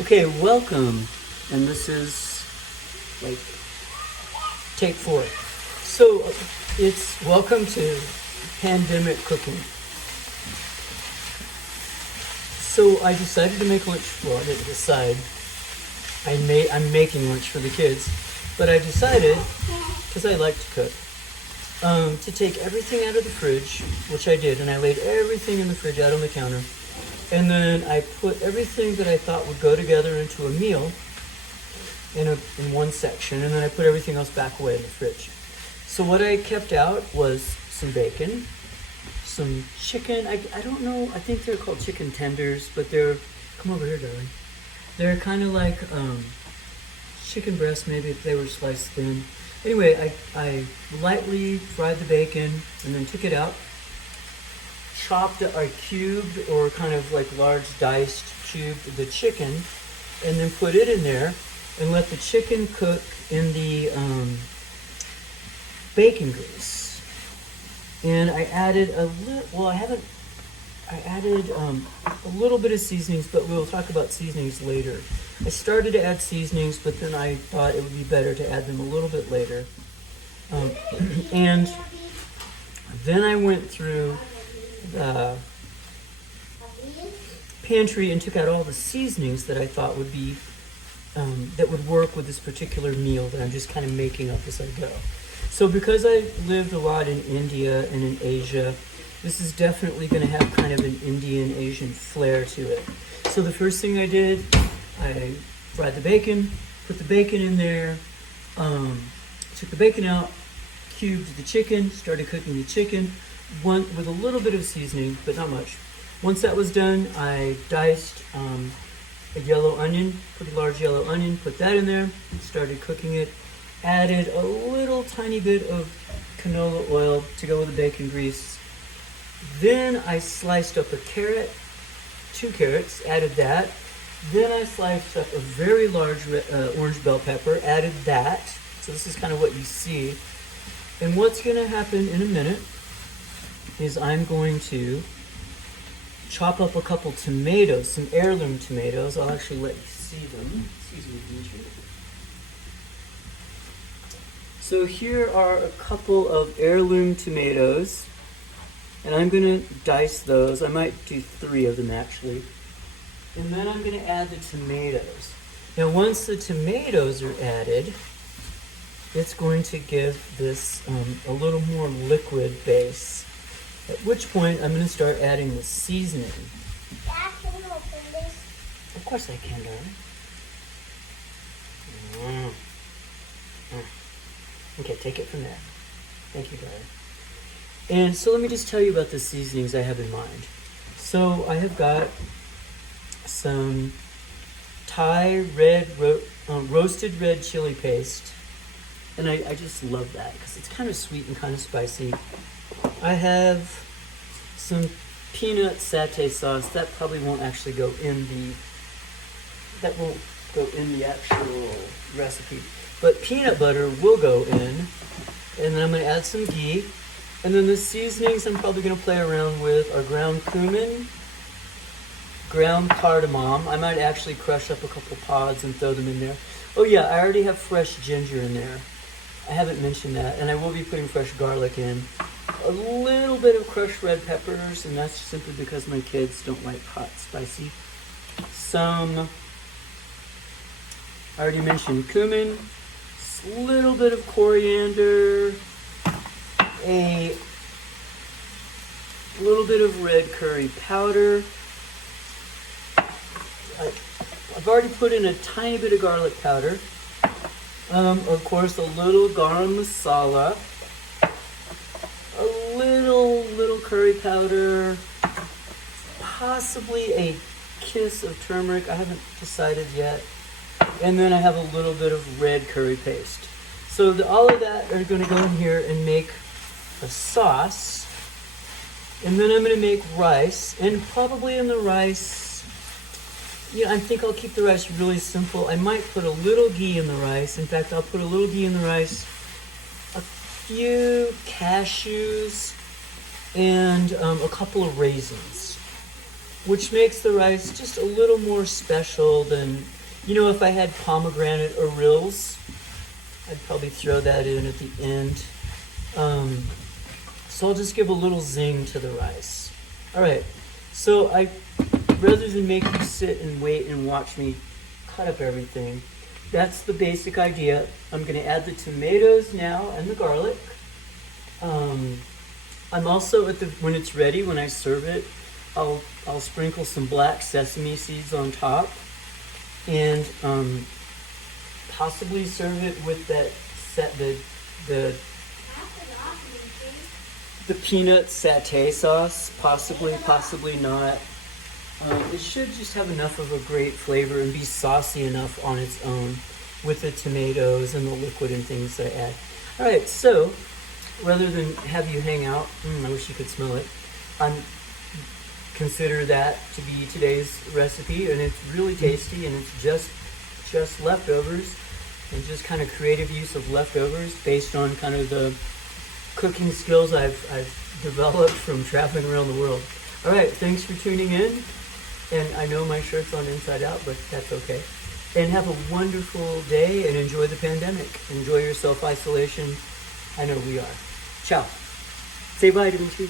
Okay, welcome. And this is like take 4. So it's welcome to pandemic cooking. So I decided to make lunch. Well, I didn't decide. I'm making lunch for the kids, but I decided, because I like to cook, to take everything out of the fridge, which I did, and I laid everything in the fridge out on the counter. And then I put everything that I thought would go together into a meal in one section, and then I put everything else back away in the fridge. So what I kept out was some bacon, some chicken. I don't know, I think they're called chicken tenders, but they're, come over here, darling. They're kind of like chicken breast, maybe if they were sliced thin. Anyway, I lightly fried the bacon and then took it out. Chopped or cubed or kind of like large diced cubed the chicken, and then put it in there and let the chicken cook in the bacon grease. And I added a little bit of seasonings, but we'll talk about seasonings later. I started to add seasonings, but then I thought it would be better to add them a little bit later. And then I went through the pantry and took out all the seasonings that I thought would be that would work with this particular meal that I'm just kind of making up as I go. So because I lived a lot in India and in Asia, this is definitely going to have kind of an Indian Asian flair to it. So the first thing I did, I fried the bacon, put the bacon in there, took the bacon out, cubed the chicken, started cooking the chicken, with a little bit of seasoning, but not much. Once that was done, I diced a yellow onion, pretty large yellow onion, put that in there, started cooking it, added a little tiny bit of canola oil to go with the bacon grease. Then I sliced up a carrot, 2 carrots, added that. Then I sliced up a very large orange bell pepper, added that. So this is kind of what you see. And what's going to happen in a minute is I'm going to chop up a couple tomatoes, some heirloom tomatoes. I'll actually let you see them. Excuse me, Dimitri. So here are a couple of heirloom tomatoes, and I'm going to dice those. I might do 3 of them actually. And then I'm going to add the tomatoes. Now once the tomatoes are added, it's going to give this a little more liquid base. At which point I'm going to start adding the seasoning. Dad, can you open this? Of course I can, darling. Okay, take it from there. Thank you, darling. And so let me just tell you about the seasonings I have in mind. So I have got some Thai roasted red chili paste. And I just love that because it's kind of sweet and kind of spicy. I have some peanut satay sauce. That probably won't actually go in the actual recipe. But peanut butter will go in. And then I'm going to add some ghee. And then the seasonings I'm probably going to play around with are ground cumin, ground cardamom. I might actually crush up a couple pods and throw them in there. Oh yeah, I already have fresh ginger in there. I haven't mentioned that. And I will be putting fresh garlic in. A little bit of crushed red peppers, and that's simply because my kids don't like hot, spicy. Some, I already mentioned cumin, a little bit of coriander, a little bit of red curry powder. I've already put in a tiny bit of garlic powder. Of course, a little garam masala, a little curry powder, possibly a kiss of turmeric. I haven't decided yet. And then I have a little bit of red curry paste. So all of that are going to go in here and make a sauce. And then I'm going to make rice. And probably in the rice, I think I'll keep the rice really simple. I might put a little ghee in the rice. In fact, I'll put a little ghee in the rice, a few cashews, and a couple of raisins. which makes the rice just a little more special than, if I had pomegranate or rills, I'd probably throw that in at the end. So I'll just give a little zing to the rice. All right, so rather than make you sit and wait and watch me cut up everything, that's the basic idea. I'm gonna add the tomatoes now and the garlic. I'm also when it's ready, when I serve it, I'll sprinkle some black sesame seeds on top, and possibly serve it with the peanut satay sauce. Possibly not. It should just have enough of a great flavor and be saucy enough on its own with the tomatoes and the liquid and things I add. All right, so rather than have you hang out, I wish you could smell it. Consider that to be today's recipe, and it's really tasty, and it's just leftovers, and just kind of creative use of leftovers based on kind of the cooking skills I've developed from traveling around the world. All right, thanks for tuning in, and I know my shirt's on inside out, but that's okay. And have a wonderful day, and enjoy the pandemic. Enjoy your self-isolation. I know we are. Ciao. Say bye, Dimitri.